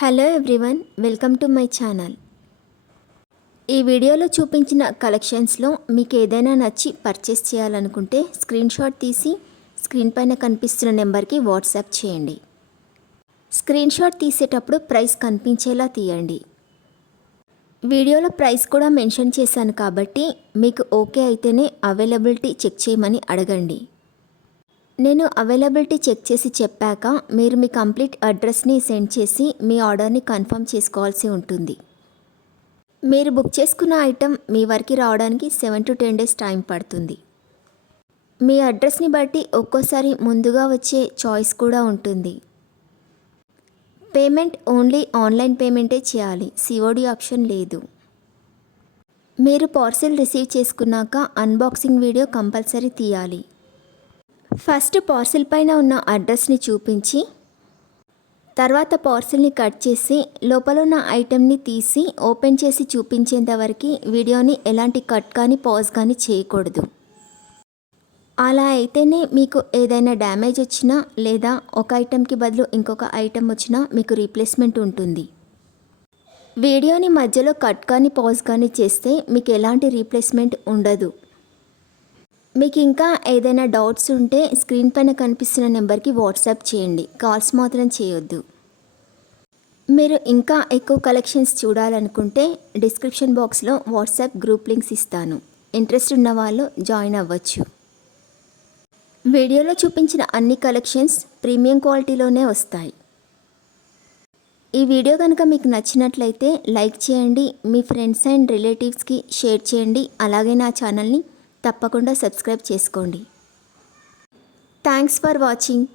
Hello everyone, welcome to my channel. ఈ వీడియోలో చూపించిన కలెక్షన్స్లో మీకు ఏదైనా నచ్చి పర్చేస్ చేయాలనుకుంటే స్క్రీన్ షాట్ తీసి స్క్రీన్ పైన కనిపిస్తున్న నెంబర్కి వాట్సాప్ చేయండి. స్క్రీన్ షాట్ తీసేటప్పుడు ప్రైస్ కనిపించేలా తీయండి. వీడియోలో ప్రైస్ కూడా మెన్షన్ చేశాను కాబట్టి మీకు ఓకే అయితేనే అవైలబిలిటీ చెక్ చేయమని అడగండి. నేను అవైలబిలిటీ చెక్ చేసి చెప్పాక మీరు మీ కంప్లీట్ అడ్రస్ని సెండ్ చేసి మీ ఆర్డర్ని కన్ఫర్మ్ చేసుకోవాల్సి ఉంటుంది. మీరు బుక్ చేసుకున్న ఐటెం మీ వరకు రావడానికి 7 to 10 days టైం పడుతుంది. మీ అడ్రస్ని బట్టి ఒక్కోసారి ముందుగా వచ్చే చాయిస్ కూడా ఉంటుంది. పేమెంట్ ఓన్లీ ఆన్లైన్ పేమెంటే చేయాలి, సిఓడి ఆప్షన్ లేదు. మీరు పార్సిల్ రిసీవ్ చేసుకున్నాక అన్బాక్సింగ్ వీడియో కంపల్సరీ తీయాలి. ఫస్ట్ పార్సిల్ పైన ఉన్న అడ్రస్ని చూపించి తర్వాత పార్సిల్ని కట్ చేసి లోపల ఉన్న ఐటెంని తీసి ఓపెన్ చేసి చూపించేంత వరకు వీడియోని ఎలాంటి కట్ కానీ పాజ్ కానీ చేయకూడదు. అలా అయితేనే మీకు ఏదైనా డ్యామేజ్ వచ్చినా లేదా ఒక ఐటెంకి బదులు ఇంకొక ఐటెం వచ్చినా మీకు రీప్లేస్మెంట్ ఉంటుంది. వీడియోని మధ్యలో కట్ కానీ పాజ్ కానీ చేస్తే మీకు ఎలాంటి రీప్లేస్మెంట్ ఉండదు. మీకు ఇంకా ఏదైనా డౌట్స్ ఉంటే స్క్రీన్ పైన కనిపిస్తున్న నెంబర్కి వాట్సాప్ చేయండి, కాల్స్ మాత్రం చేయొద్దు. మీరు ఇంకా ఎక్కువ కలెక్షన్స్ చూడాలనుకుంటే డిస్క్రిప్షన్ బాక్స్లో వాట్సాప్ గ్రూప్ లింక్స్ ఇస్తాను, ఇంట్రెస్ట్ ఉన్న వాళ్ళు జాయిన్ అవ్వచ్చు. వీడియోలో చూపించిన అన్ని కలెక్షన్స్ ప్రీమియం క్వాలిటీలోనే వస్తాయి. ఈ వీడియో కనుక మీకు నచ్చినట్లయితే లైక్ చేయండి, మీ ఫ్రెండ్స్ అండ్ రిలేటివ్స్కి షేర్ చేయండి. అలాగే నా ఛానల్ని తప్పకుండా సబ్స్క్రైబ్ చేసుకోండి. Thanks for watching.